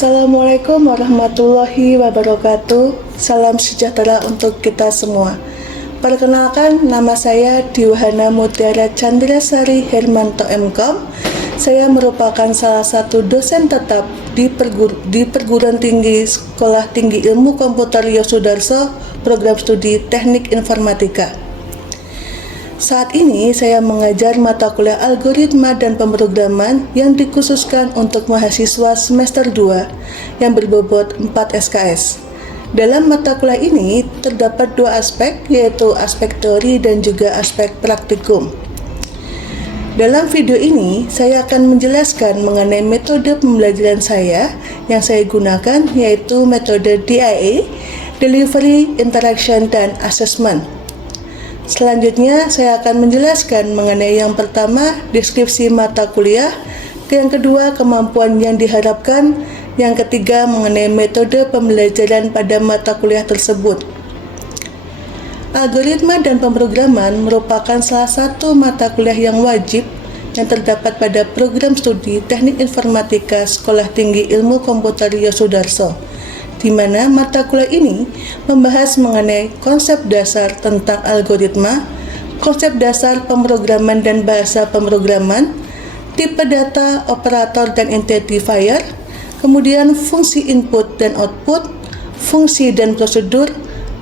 Assalamualaikum warahmatullahi wabarakatuh. Salam sejahtera untuk kita semua. Perkenalkan, nama saya Diwahana Mutiara Chandrasari Hermanto MKom. Saya merupakan salah satu dosen tetap di Perguruan Tinggi Sekolah Tinggi Ilmu Komputer Yosudarso, program studi Teknik Informatika. Saat ini saya mengajar mata kuliah algoritma dan pemrograman yang dikhususkan untuk mahasiswa semester 2 yang berbobot 4 SKS. Dalam mata kuliah ini terdapat dua aspek, yaitu aspek teori dan juga aspek praktikum. Dalam video ini saya akan menjelaskan mengenai metode pembelajaran saya yang saya gunakan, yaitu metode DIA, Delivery, Interaction, dan Assessment. Selanjutnya, saya akan menjelaskan mengenai yang pertama, deskripsi mata kuliah, yang kedua, kemampuan yang diharapkan, yang ketiga, mengenai metode pembelajaran pada mata kuliah tersebut. Algoritma dan pemrograman merupakan salah satu mata kuliah yang wajib yang terdapat pada program studi Teknik Informatika Sekolah Tinggi Ilmu Komputer Yosudarso, di mana mata kuliah ini membahas mengenai konsep dasar tentang algoritma, konsep dasar pemrograman dan bahasa pemrograman, tipe data, operator dan identifier, kemudian fungsi input dan output, fungsi dan prosedur,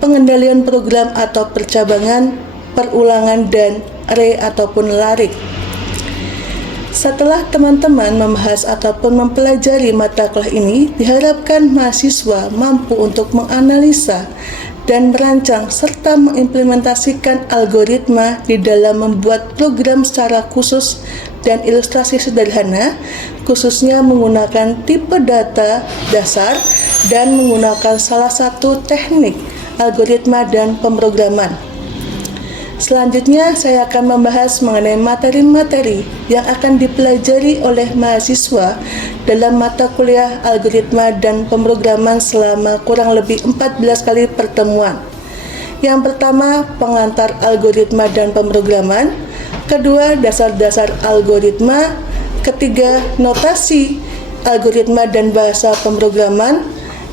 pengendalian program atau percabangan, perulangan, dan array ataupun larik. Setelah teman-teman membahas ataupun mempelajari mata kuliah ini, diharapkan mahasiswa mampu untuk menganalisa dan merancang serta mengimplementasikan algoritma di dalam membuat program secara khusus dan ilustrasi sederhana, khususnya menggunakan tipe data dasar dan menggunakan salah satu teknik algoritma dan pemrograman. Selanjutnya, saya akan membahas mengenai materi-materi yang akan dipelajari oleh mahasiswa dalam mata kuliah algoritma dan pemrograman selama kurang lebih 14 kali pertemuan. Yang pertama, pengantar algoritma dan pemrograman. Kedua, dasar-dasar algoritma. Ketiga, notasi algoritma dan bahasa pemrograman.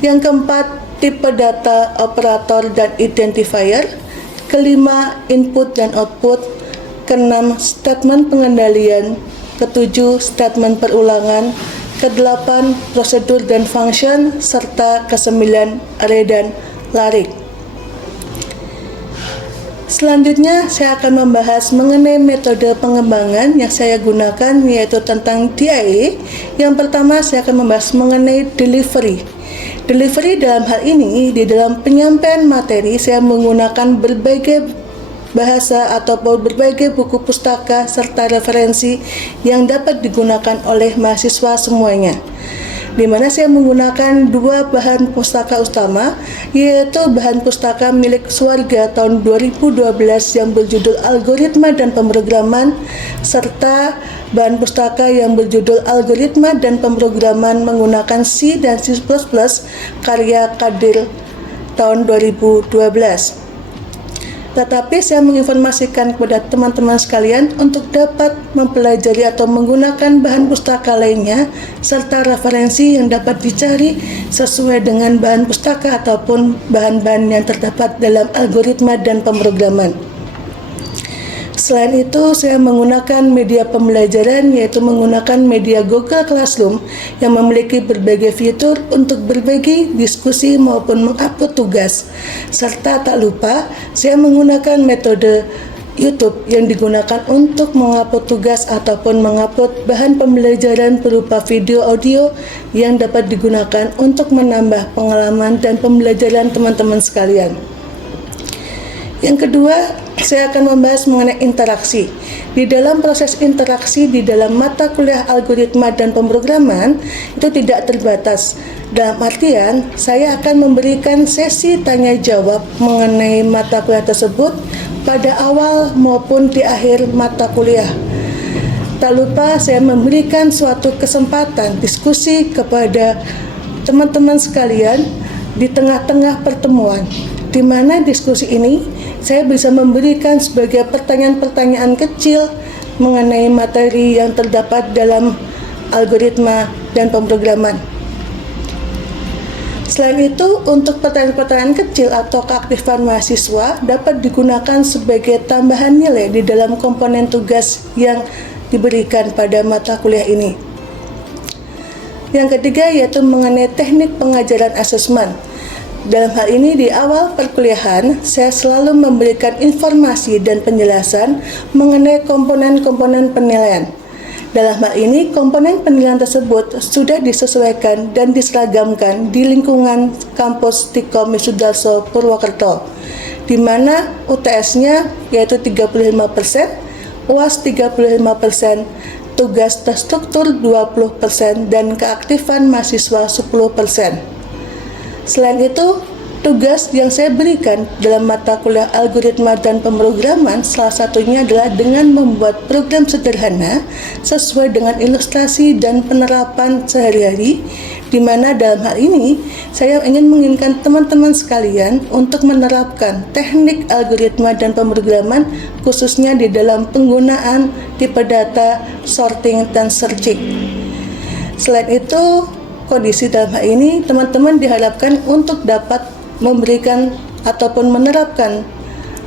Yang keempat, tipe data, operator, dan identifier. Kelima, input dan output. Keenam, statement pengendalian. Ketujuh, statement perulangan. Kedelapan, prosedur dan function. Serta kesembilan, array dan larik. Selanjutnya, saya akan membahas mengenai metode pengembangan yang saya gunakan, yaitu tentang DIA. Yang pertama, saya akan membahas mengenai delivery. Delivery dalam hal ini, di dalam penyampaian materi, saya menggunakan berbagai bahasa ataupun berbagai buku pustaka serta referensi yang dapat digunakan oleh mahasiswa semuanya, di mana saya menggunakan dua bahan pustaka utama, yaitu bahan pustaka milik Swarga tahun 2012 yang berjudul Algoritma dan Pemrograman, serta bahan pustaka yang berjudul Algoritma dan Pemrograman menggunakan C dan C++ karya Kadir tahun 2012. Tetapi saya menginformasikan kepada teman-teman sekalian untuk dapat mempelajari atau menggunakan bahan pustaka lainnya serta referensi yang dapat dicari sesuai dengan bahan pustaka ataupun bahan-bahan yang terdapat dalam algoritma dan pemrograman. Selain itu, saya menggunakan media pembelajaran, yaitu menggunakan media Google Classroom yang memiliki berbagai fitur untuk berbagi, diskusi, maupun mengupload tugas. Serta tak lupa, saya menggunakan metode YouTube yang digunakan untuk mengupload tugas ataupun mengupload bahan pembelajaran berupa video audio yang dapat digunakan untuk menambah pengalaman dan pembelajaran teman-teman sekalian. Yang kedua, saya akan membahas mengenai interaksi. Di dalam proses interaksi di dalam mata kuliah algoritma dan pemrograman itu tidak terbatas. Dalam artian, saya akan memberikan sesi tanya jawab mengenai mata kuliah tersebut pada awal maupun di akhir mata kuliah. Tak lupa saya memberikan suatu kesempatan diskusi kepada teman-teman sekalian di tengah-tengah pertemuan, di mana diskusi ini saya bisa memberikan sebagai pertanyaan-pertanyaan kecil mengenai materi yang terdapat dalam algoritma dan pemrograman. Selain itu, untuk pertanyaan-pertanyaan kecil atau keaktifan mahasiswa dapat digunakan sebagai tambahan nilai di dalam komponen tugas yang diberikan pada mata kuliah ini. Yang ketiga yaitu mengenai teknik pengajaran asesmen. Dalam hal ini di awal perkuliahan, saya selalu memberikan informasi dan penjelasan mengenai komponen-komponen penilaian. Dalam hal ini, komponen penilaian tersebut sudah disesuaikan dan diseragamkan di lingkungan kampus Tikom Sudarso Purwokerto, di mana UTS-nya yaitu 35%, UAS 35%, tugas terstruktur 20%, dan keaktifan mahasiswa 10%. Selain itu, tugas yang saya berikan dalam mata kuliah algoritma dan pemrograman salah satunya adalah dengan membuat program sederhana sesuai dengan ilustrasi dan penerapan sehari-hari, di mana dalam hal ini saya ingin menginginkan teman-teman sekalian untuk menerapkan teknik algoritma dan pemrograman khususnya di dalam penggunaan tipe data, sorting, dan searching. Selain itu, kondisi dalam hal ini teman-teman diharapkan untuk dapat memberikan ataupun menerapkan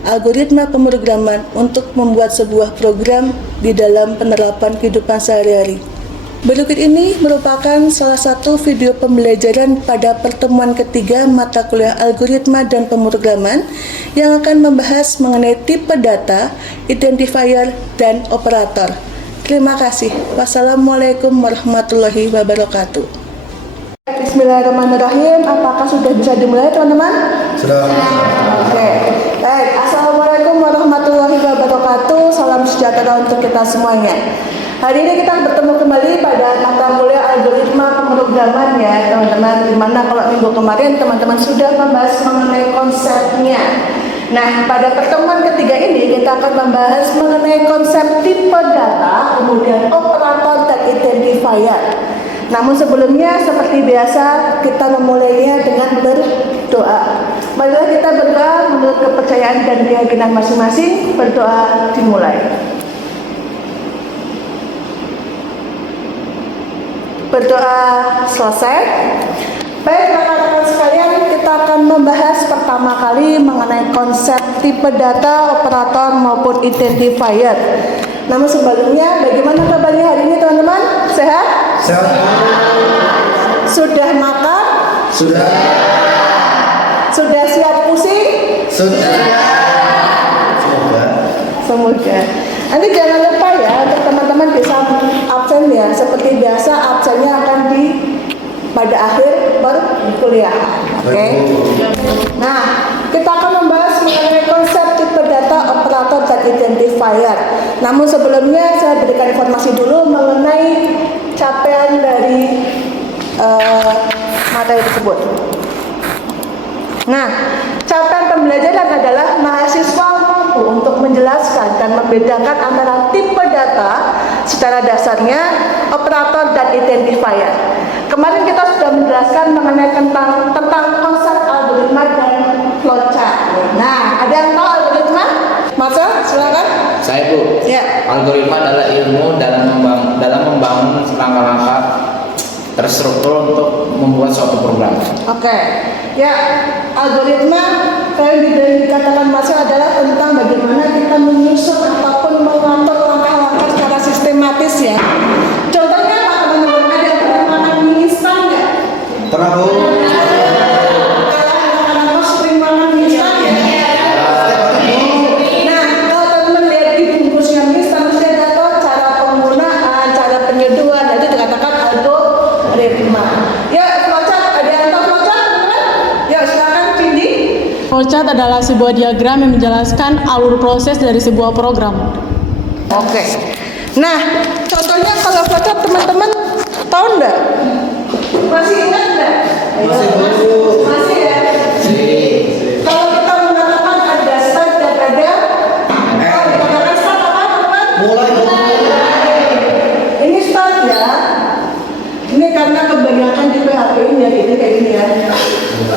algoritma pemrograman untuk membuat sebuah program di dalam penerapan kehidupan sehari-hari. Berikut ini merupakan salah satu video pembelajaran pada pertemuan ketiga mata kuliah algoritma dan pemrograman yang akan membahas mengenai tipe data, identifier, dan operator. Terima kasih. Wassalamualaikum warahmatullahi wabarakatuh. Bismillahirrahmanirrahim. Apakah sudah bisa dimulai, teman-teman? Sudah. Oke. Baik. Assalamualaikum warahmatullahi wabarakatuh. Salam sejahtera untuk kita semuanya. Hari ini kita bertemu kembali pada mata kuliah algoritma pemrograman ya, teman-teman. Dimana kalau minggu kemarin teman-teman sudah membahas mengenai konsepnya. Nah, pada pertemuan ketiga ini kita akan membahas mengenai konsep tipe data, kemudian operator dan identifier. Namun sebelumnya seperti biasa kita memulainya dengan berdoa. Marilah kita berdoa menurut kepercayaan dan keyakinan masing-masing. Berdoa dimulai. Berdoa selesai. Baik rekan-rekan sekalian, kita akan membahas pertama kali mengenai konsep tipe data, operator maupun identifier. Namun sebelumnya, bagaimana kabarnya hari ini teman-teman? Sehat? Sehat. Sudah makan? Sudah. Sudah siap pusing? Sudah. Semoga. Nanti jangan lupa ya untuk teman-teman bisa absen ya. Seperti biasa absennya akan pada akhir perkuliahan. Oke? Nah, kita akan membahas mengenai konsep tipe data, operator, dan identifier. Namun sebelumnya saya berikan informasi dulu mengenai capaian dari materi tersebut. Nah, capaian pembelajaran adalah mahasiswa mampu untuk menjelaskan dan membedakan antara tipe data secara dasarnya, operator, dan identifier. Kemarin kita sudah menjelaskan mengenai tentang konsep algoritma dan flowchart. Nah, ada yang tahu algoritma? Masa, silakan. Saya Bu. Ya. Algoritma adalah ilmu dalam membangun langkah-langkah terstruktur untuk membuat suatu program. Oke. Ya, algoritma yang dikatakan Masa adalah tentang bagaimana kita menyusun ataupun mengatur langkah-langkah secara sistematis ya. Contohnya apa teman-teman? Ada yang pernah makan mie instan nggak? Pernah Bu? Anak-anak sering makan mie instan ya? Nah, kalau teman-teman lihat di bungkusnya mie instan, mesti ada tuh cara penggunaan, cara penyeduhan, itu dikatakan algoritma. Ya, flowchart, ada yang tahu flowchart teman-teman? Ya, silakan Cindy. Flowchart adalah sebuah diagram yang menjelaskan alur proses dari sebuah program. Oke. Nah, contohnya kalau flowchart teman-teman tahu enggak? Masih ingat enggak? Masih, Bu. Masih ya? Kalau kita mengatakan ada start dan ada dikatakan start apa teman? Mulai, Bu. Ini start ya. Ini karena kebanyakan di PHP ini ya, ini kayak gini ya.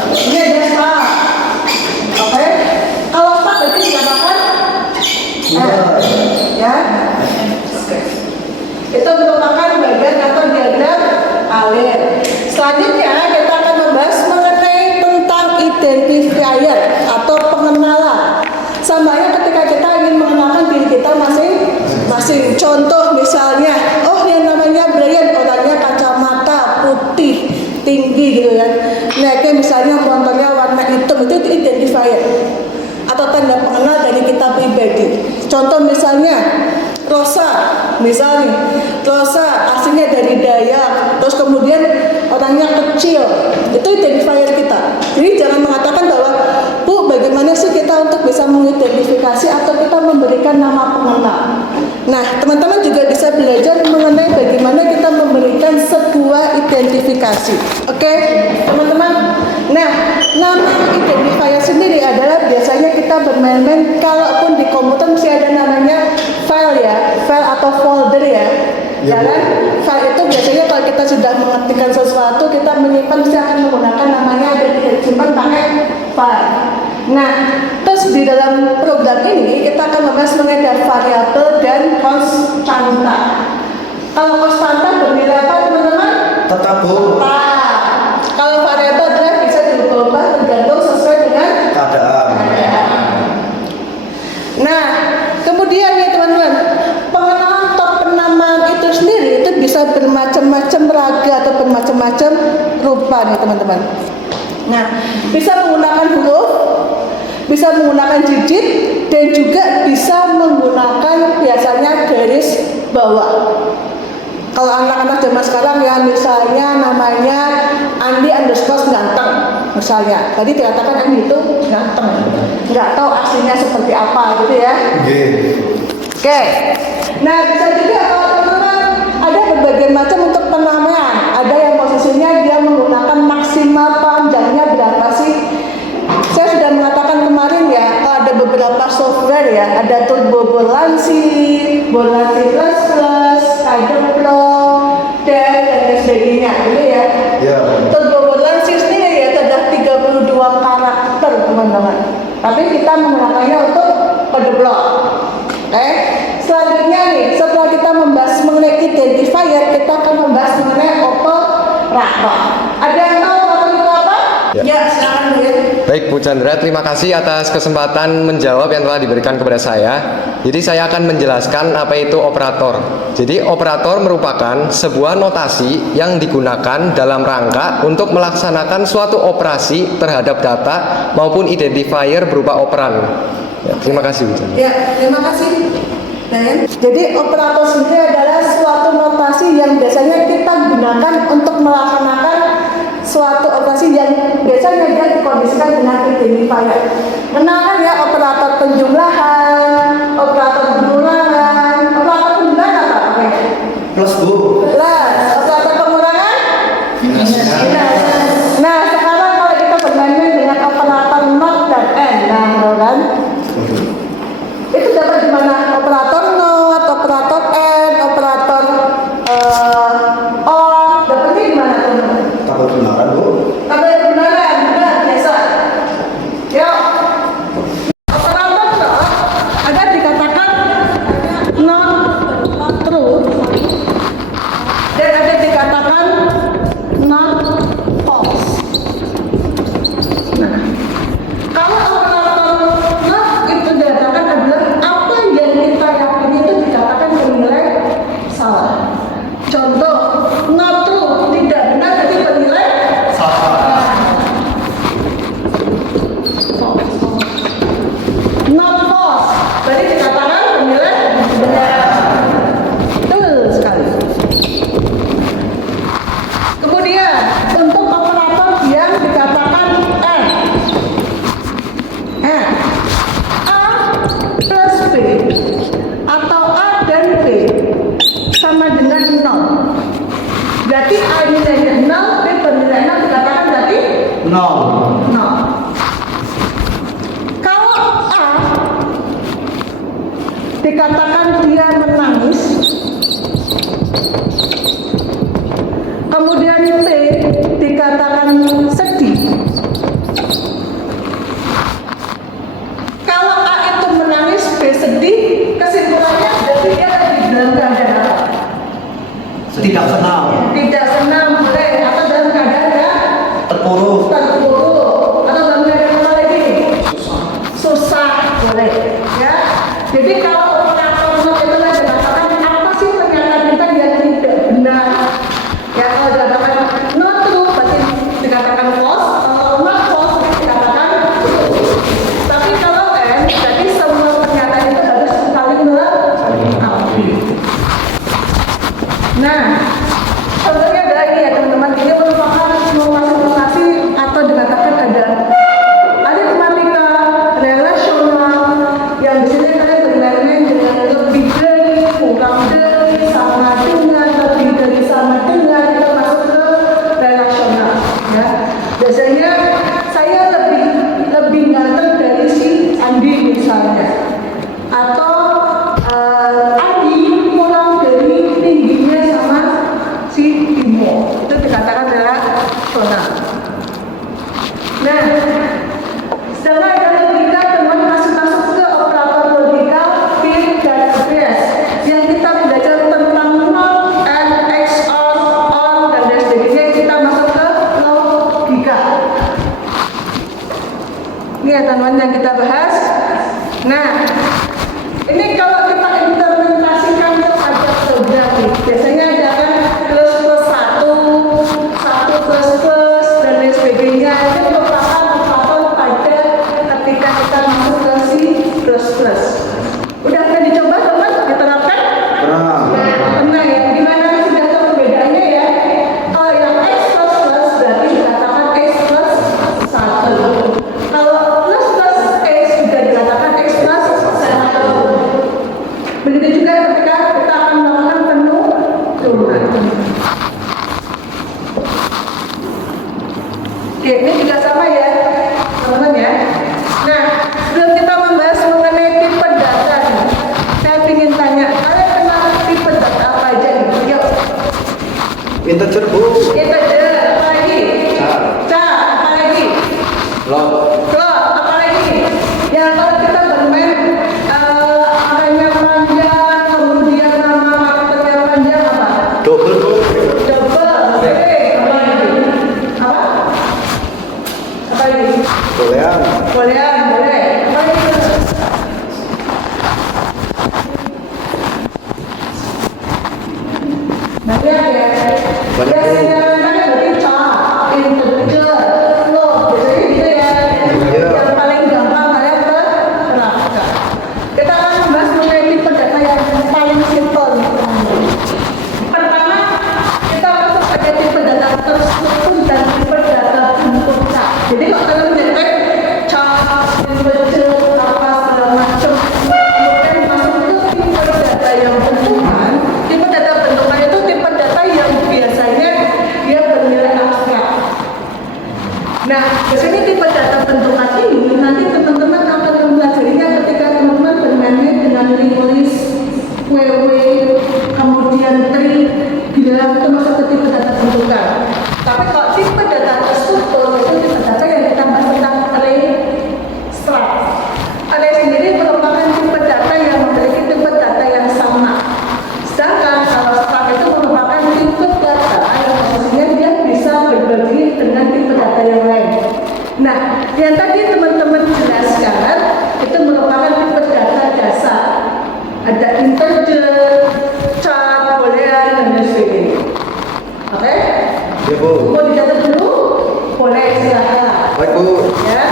Ini ada start. Oke. Kalau start berarti dikatakan ya. Oke. Itu merupakan bagian atau Contoh misalnya Rosa, misalnya Rosa aslinya dari Dayak, terus kemudian orangnya kecil, itu identifier kita. Jadi jangan mengatakan bahwa Bu, bagaimana sih kita untuk bisa mengidentifikasi atau kita memberikan nama pengenal. Nah, teman-teman juga bisa belajar mengenai bagaimana kita memberikan sebuah identifikasi. Oke, teman-teman. Nah, nama identifier sendiri adalah biasanya kita bermain-main, kalaupun di komputer mesti ada namanya file ya, file atau folder ya. Ya, Bu. Kan file itu biasanya kalau kita sudah mengetikkan sesuatu, kita menyimpan mesti akan menggunakan namanya dan tidak disimpan pakai file. Nah, terus di dalam program ini kita akan membahas mengenai variabel dan konstanta. Kalau konstanta bernilai apa, teman-teman? Tetap, Bu. Kalau variabel adalah bisa diubah tergantung sesuai dengan Keadaan. Nah, kemudian ya teman-teman, pengenalan atau penamaan itu sendiri itu bisa bermacam-macam raga atau bermacam-macam rupa nih teman-teman. Nah, bisa menggunakan huruf, bisa menggunakan digit, dan juga bisa menggunakan biasanya garis bawah. Kalau anak-anak zaman sekarang ya misalnya namanya Andi underscore ganteng misalnya, tadi dikatakan Andi itu ganteng, nggak tahu aslinya seperti apa gitu ya. Oke. Nah, bisa juga kalau teman-teman ada berbagai macam untuk penamaan. Ada yang posisinya dia menggunakan maksimal panjangnya berapa sih? Saya sudah mengatakan kemarin ya, ada beberapa software ya, ada Turbo Bolansi, Bolansi Plus Plus, Kadeplo, dan lain sebagainya, gitu ya. Ya. Turbo Bolansi sendiri ya, ada 32 karakter teman-teman. Tapi kita menggunakannya untuk kode blok. Selanjutnya nih, setelah kita membahas mengenai identifier, kita akan membahas mengenai operator. Ada yang tahu operator itu apa? Ya, silakan Bu ya. Baik Bu Chandra, terima kasih atas kesempatan menjawab yang telah diberikan kepada saya. Jadi saya akan menjelaskan apa itu operator. Jadi operator merupakan sebuah notasi yang digunakan dalam rangka untuk melaksanakan suatu operasi terhadap data maupun identifier berupa operan. Ya, terima kasih Bu Chandra. Ya, terima kasih. Jadi operator sendiri adalah suatu notasi yang biasanya kita gunakan untuk melaksanakan suatu operasi yang biasanya dia dikondisikan dengan identifier. Kenalkan ya, operator penjumlahan, operator pengurangan, operator penjumlahan apa? Oke. Plus, Bu. Plus, operator pengurangan? Nah, sekarang kalau kita bermain dengan operator not dan and, nah, kan? Itu dapat di mana? Operator not, operator and, operator or, dapatnya di mana teman-teman? Tabel kebenaran, Bu. Tabel kebenaran, benar, biasa. Yuk. Operator not ada dikatakan not true dan ada dikatakan not false. Nah, kalau operator not itu dikatakan adalah apa yang kita yakini itu dikatakan bernilai salah. Contoh, not true, tidak benar tapi bernilai salah. Not false, berarti dikatakan bernilai benar. Betul sekali. Kemudian untuk operator yang dikatakan and, A plus B atau A dan B sama dengan 0. Berarti A nilainya 0, B bernilai 0, dikatakan berarti 0. 0. Kalau A dikatakan dia menangis, kemudian B dikatakan sedih. Kalau A itu menangis, B sedih, kesimpulannya berarti dia lagi dalam keadaan apa? Tidak senang. Tidak senang boleh, atau dalam keadaan ya Terpuruk. terpuruk, atau dalam keadaan apa lagi? Susah boleh, ya. Jadi kalau operator not itu dikatakan apa sih pernyataan kita yang tidak benar? Ya, kalau dikatakan Biasanya saya lebih ganteng dari si Andi misalnya, atau Andi kurang dari tingginya sama si Timo, itu dikatakan adalah zona. Nah, sedangkan ada logika teman masuk ke operator logika pin dan base yang kita belajar tentang not and XOR on dan sebagainya, kita masuk ke logika. Ini ya teman-teman yang kita bahas. Nah, ini kalau kita implementasikan kepada geografi, biasanya ada kan plus satu plus dan lain sebagainya. Itu merupakan operator pada ketika kita masuk ke si plus. Udah pernah dicoba teman diterapkan? Pernah. Nah, pernah ya. Gimana sudah tahu perbedaannya ya? Oh, yang X plus berarti dikatakan X plus 1. Kalau plus X juga dikatakan X plus 1. Begitu juga ketika kita akan melakukan penurunan. Oke, ini juga sama ya, teman-teman ya. Nah, sebelum kita membahas mengenai tipe data nih, saya ingin tanya, kalian kenal tipe data apa aja nih? Yuk. Integer bu. Integer, apa lagi? Char, apa lagi? Float, Apa lagi? Yang kalau kita bermain angkanya panjang, kemudian nama karakternya panjang apa? Double bu. Double, oke. Apa lagi? Apa lagi? Boolean. Boolean, boleh. Apa lagi? Nanti ya. Banyak. Biasanya kan dari char, integer, float, biasanya gitu ya. Iya. Yang paling gampang kalian terapkan. Kita akan membahas mengenai tipe data yang paling simpel. Pertama, kita masuk pada tipe data terstruktur dan tipe data bentuknya. Jadi kalau kalian mendetek chart, integer, apa segala macam, kemudian masuk ke tipe data yang bentukan. Tipe data bentukan itu tipe data yang biasanya dia bernilai abstrak. Nah, biasanya tipe data bentukan ini nanti teman-teman akan mempelajarinya ketika teman-teman bermain dengan list, WW, kemudian tree, bila itu masuk ke tipe data bentukan. Tapi kalau tipe data terstruktur itu tipe data yang kita bahas tentang array struct. Array sendiri merupakan tipe data yang memiliki tipe data yang sama. Sedangkan kalau struct itu merupakan tipe data yang posisinya dia bisa berbagi dengan tipe data yang lain. Nah, yang tadi teman-teman jelaskan itu merupakan tipe data dasar. Ada integer, char, boolean, dan lain sebagainya. Oke? Ya bu. Mau dicatat dulu? Boleh, silakan. Baik bu. Ya.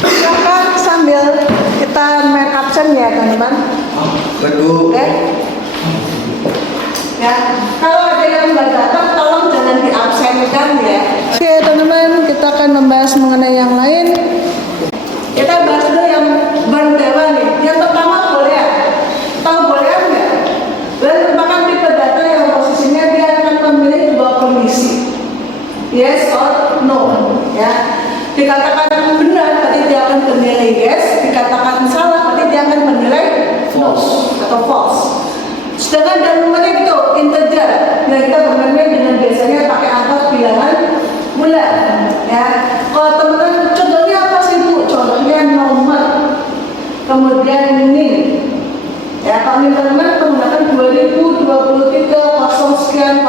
Silakan sambil kita main absen ya teman-teman. Baik bu. Oke? Ya, kalau ada yang nggak datang tolong jangan diabsenkan ya. Oke teman-teman, kita akan membahas mengenai yang lain. Kita bahas dulu yang berdewa nih. Yang pertama boolean. Tahu boolean nggak? Boolean merupakan tipe data yang posisinya dia akan memilih dua kondisi, yes or no. Ya, dikatakan benar berarti dia akan bernilai yes, dikatakan salah berarti dia akan bernilai false atau false. Sedangkan dan numerik itu integer, yang kita bermain dengan biasanya pakai angka bilangan bulan. Ya, kalau teman-teman contohnya apa sih bu? Contohnya nomor, kemudian ini. Ya, kalau teman-teman menggunakan 2023 kosong sekian.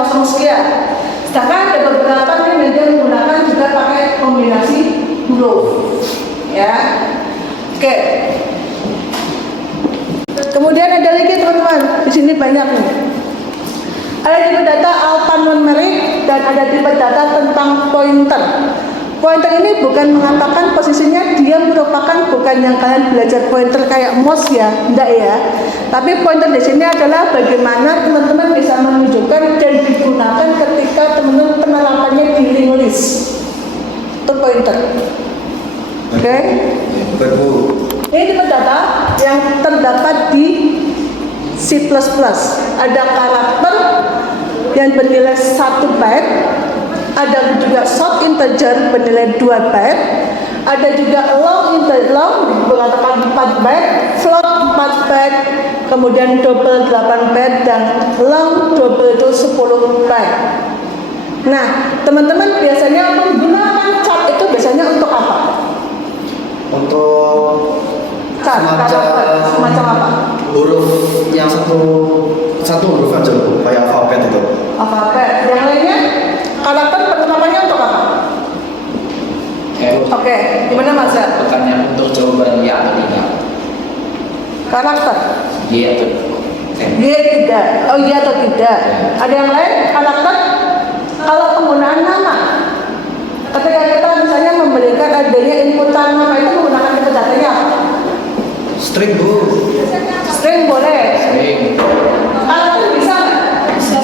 Sedangkan ada beberapa yang dia menggunakan juga pakai kombinasi huruf. Ya, oke. Kemudian ada lagi teman-teman, di sini banyak nih. Ada tipe data alphanumeric dan ada tipe data tentang pointer. Pointer ini bukan mengatakan posisinya dia merupakan bukan yang kalian belajar pointer kayak mouse ya, enggak ya. Tapi pointer di sini adalah bagaimana teman-teman bisa menunjukkan dan digunakan ketika teman-teman penerapannya di linked list. Itu pointer. Oke? Baik bu. Ini tipe data yang terdapat di C++. Ada karakter, yang bernilai 1 byte, ada juga short integer bernilai 2 byte, ada juga long berkatakan 4 byte, float 4 byte, kemudian double 8 byte, dan long double itu 10 byte. Nah, teman-teman biasanya menggunakan chart itu biasanya untuk apa? Untuk Chart, semacam apa? huruf yang satu huruf aja Bu, kayak alfabet itu. Alfabet. Yang lainnya karakter penerapannya untuk apa? Oke, gimana Mas? Pertanyaan untuk jawaban ya atau tidak. Karakter. Iya atau Iya tidak. Oh iya atau tidak. Ada yang lain? Karakter. Kalau penggunaan nama, ketika kita misalnya memberikan adanya inputan nama itu menggunakan metadata-nya apa? String Bu. String boleh. sering Karakter bisa nggak? Bisa.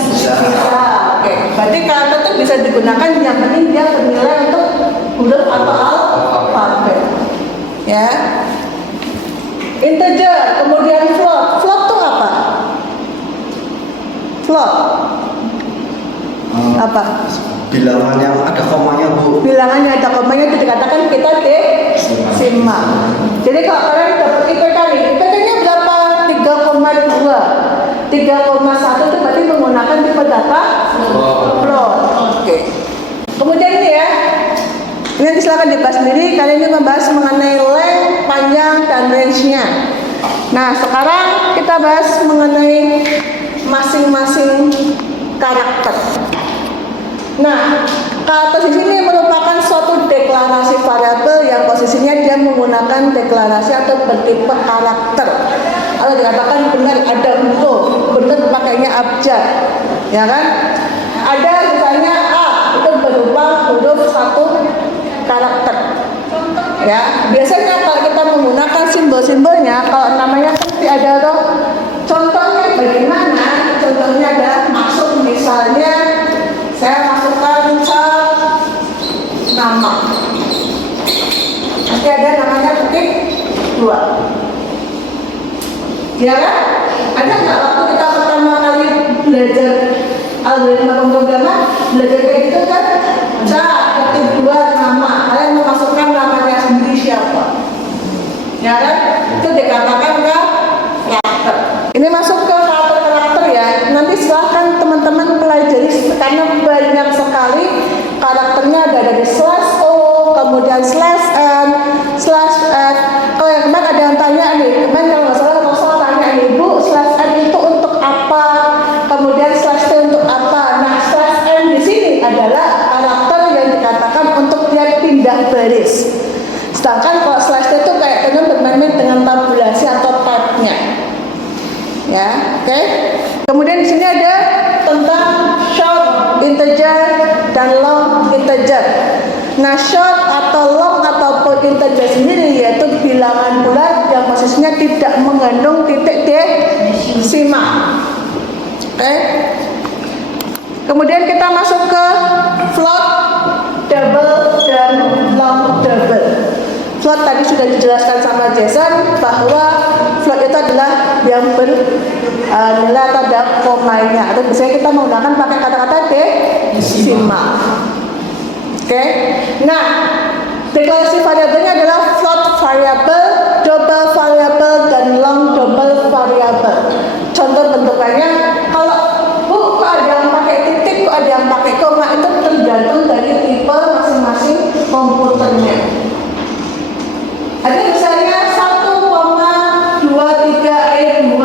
Oke. Berarti karakter itu bisa digunakan yang penting dia bernilai untuk huruf atau alfabet. Ya. Integer, kemudian float. Float itu apa? Float. Apa? Bilangan yang ada komanya Bu. Bilangannya ada komanya itu dikatakan kita desimal. Jadi kalau kalian dapat IPK nih, IPK-nya berapa? 3,2. 3,1 itu berarti menggunakan tipe data float. Oke. Kemudian ini ya, ini nanti silakan dibahas sendiri. Kali ini membahas mengenai length, panjang, dan range-nya. Nah, sekarang kita bahas mengenai masing-masing karakter. Nah, karakter di sini merupakan suatu deklarasi variabel yang posisinya dia menggunakan deklarasi atau bertipe karakter. Atau dikatakan benar ada huruf, benar pakainya abjad, ya kan? Ada misalnya A itu berupa huruf satu karakter. Ya, biasanya kalau kita menggunakan simbol-simbolnya, kalau namanya pasti ada tuh. Contohnya bagaimana? Contohnya ada maksud, misalnya saya masukkan nama. Nanti ada namanya ketik 2. Ya kan? Ada nggak waktu kita pertama kali belajar algoritma pemrograman, belajar kayak gitu kan? Ketik 2 nama. Kalian memasukkan namanya sendiri siapa? Ya kan? Itu dikatakan karakter. Ini masuk ke karakter ya. Nanti silahkan teman-teman pelajari karena banyak sekali karakternya, ada dari slash o, kemudian slash n, slash f. Kalau yang kemarin ada yang tanya nih, kemarin kalau nggak salah Rosa tanya nih, Bu, slash n itu untuk apa? Kemudian slash t untuk apa? Nah, slash n di sini adalah karakter yang dikatakan untuk dia pindah baris. Sedangkan kalau slash t itu kayak kalian bermain dengan tabulasi atau type-nya. Ya, oke. Kemudian di sini ada tentang short integer dan long integer. Nah, short atau long ataupun integer sendiri yaitu bilangan bulat yang posisinya tidak mengandung titik desimal. Oke. Kemudian kita masuk ke float, double, dan long double. Float tadi sudah dijelaskan sama Jason bahwa float itu adalah yang bernilai atau ada komanya. Atau biasanya kita menggunakan pakai kata-kata desimal. Oke. Nah, deklarasi variabelnya adalah float variable, double variable, dan long double variable. Contoh bentukannya, kalau Bu, kok ada yang pakai titik, kok ada yang pakai koma, itu tergantung dari tipe masing-masing komputernya. Ada misalnya 1,23E2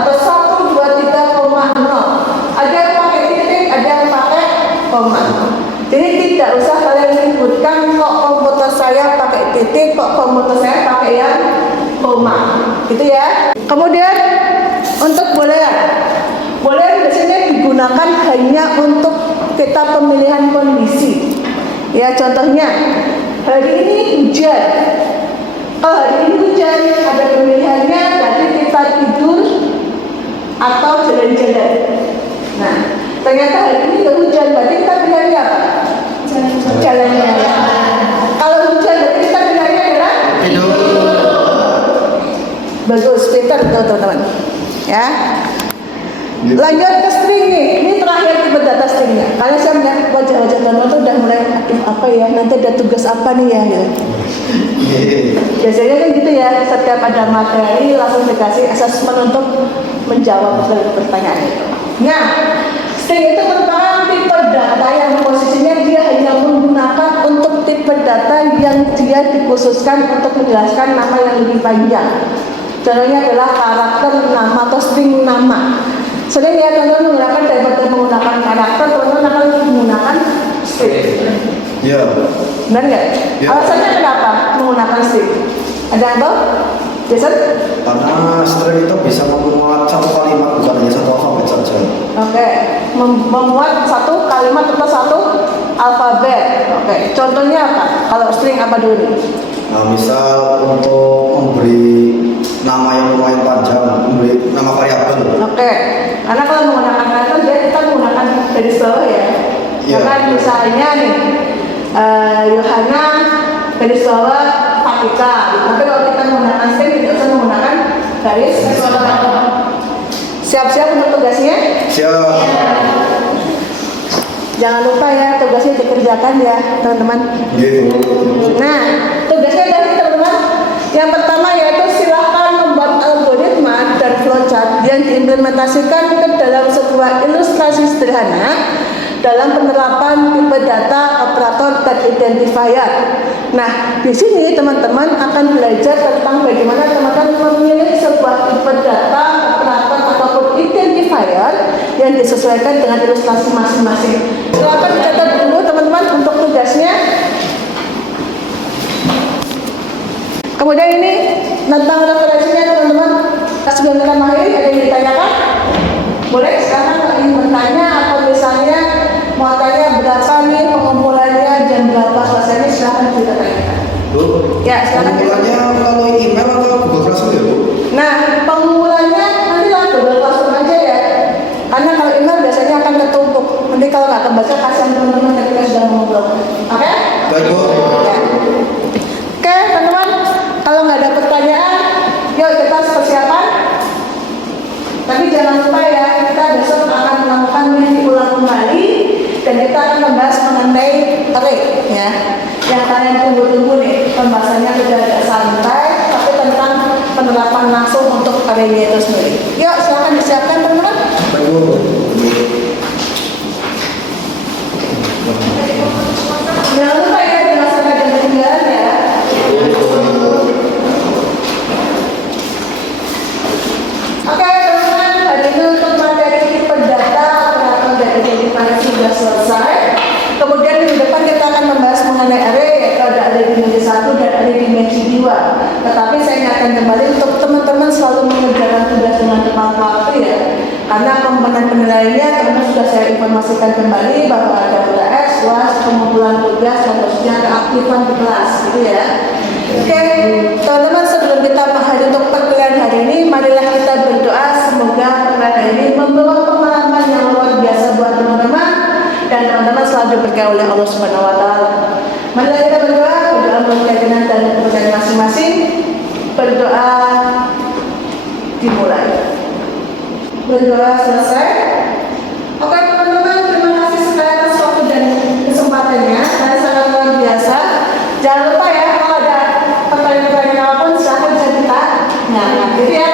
atau 123,0. Ada yang pakai titik, ada yang pakai koma. Jadi tidak usah kalian ributkan kok komputer saya pakai titik, kok komputer saya pakai yang koma. Gitu ya. Kemudian untuk boolean. Boolean biasanya digunakan hanya untuk kita pemilihan kondisi. Ya, contohnya hari ini hujan. Hari ini hujan, ada pemilihannya, berarti kita tidur atau jalan-jalan. Nah, ternyata hari ini hujan, berarti kita pilihannya apa? Jalan-jalan. Kalau hujan, berarti kita pilihannya adalah Tidur. bagus, pintar teman-teman. Ya. Lanjut ke string nih. Ini terakhir tipe data stringnya. Karena saya melihat wajah-wajah teman-teman tuh udah mulai aktif apa ya. Nanti ada tugas apa nih ya gitu. Biasanya kan gitu ya. Setiap ada materi langsung dikasih assessment untuk menjawab pertanyaan itu. Nah, string itu merupakan tipe data yang posisinya dia hanya menggunakan untuk tipe data yang dia dikhususkan untuk menjelaskan nama yang lebih panjang. Contohnya adalah karakter nama atau string nama. Sering ya teman-teman menggunakan daripada menggunakan karakter, teman-teman akan menggunakan string. Iya. Benar nggak? Ya. Alasannya kenapa menggunakan string? Ada yang tahu? Jason? Karena string itu bisa memuat satu kalimat bukan hanya satu alfabet saja. Oke, memuat satu kalimat atau satu alfabet. Oke, contohnya apa? Kalau string apa dulu nih? Nah, misal untuk memberi nama yang lumayan panjang, memberi nama variabel. Oke, karena kalau menggunakan karakter dia kita menggunakan garis bawah ya. Iya. Karena misalnya nih, Yohana garis bawah Fatika. Tapi kalau kita menggunakan string kita bisa menggunakan garis bawah. Siap-siap untuk tugasnya? Siap. Jangan lupa ya tugasnya dikerjakan ya teman-teman. Gitu. Nah, tugasnya dari teman-teman. Yang pertama yaitu silakan membuat algoritma dan flowchart yang diimplementasikan ke dalam sebuah ilustrasi sederhana dalam penerapan tipe data, operator, dan identifier. Nah, di sini teman-teman akan belajar tentang bagaimana teman-teman memilih sebuah tipe data, operator, ataupun identifier yang disesuaikan dengan ilustrasi masing-masing. Silakan dicatat dulu teman-teman untuk tugasnya. Kemudian ini tentang referensinya teman-teman. Sebelum kita mengakhiri ada yang ditanyakan? Boleh sekarang kalau ingin bertanya atau misalnya mau tanya berapa nih pengumpulannya jam berapa selesainya silahkan kita tanyakan. Bu, Ya, silakan. pengumpulannya kalau email atau Google Classroom ya, Bu? Nah, pengumpulannya nanti lah Google Classroom aja ya. Karena kalau email biasanya akan ketumpuk. Nanti kalau nggak kebaca kasihan teman-teman ketika sudah mengumpul. Oke? Baik, Bu. Ya. Oke, teman-teman. Kalau nggak ada pertanyaan, yuk kita persiapan. Tapi jangan lupa ya, kita besok akan melakukan mini ulang kembali dan kita akan membahas mengenai array ya. Yang kalian tunggu-tunggu nih, pembahasannya sudah agak santai, tapi tentang penerapan langsung untuk array itu sendiri. Yuk, silakan disiapkan teman-teman. Baik, Bu. Jangan lupa ya, jangan sampai ada ketinggalan ya. Oke teman-teman, hari ini untuk materi tipe data operator dan identifier sudah selesai. Kemudian minggu depan kita akan membahas mengenai array, yaitu ada array dimensi 1 dan array dimensi 2. Tetapi saya ingatkan kembali untuk teman-teman selalu mengerjakan tugas dengan tepat waktu ya. Karena komponen penilaiannya teman-teman sudah saya informasikan kembali bahwa ada UTS, UAS, pengumpulan tugas, dan khususnya keaktifan di kelas gitu ya. Oke, teman-teman sebelum kita menghadiri untuk perkuliahan hari ini, marilah kita berdoa semoga perkuliahan hari ini membawa pengalaman yang luar biasa buat teman-teman dan teman-teman selalu diberkahi oleh Allah Subhanahu Wa Taala. Marilah kita berdoa menurut keyakinan dan kepercayaan masing-masing. Berdoa dimulai. Berdoa selesai. Oke teman-teman, terima kasih sekali atas waktu dan kesempatannya. Dan sangat luar biasa. Jangan lupa ya, kalau ada pertanyaan-pertanyaan apapun silahkan bisa kita. Nah, gitu ya.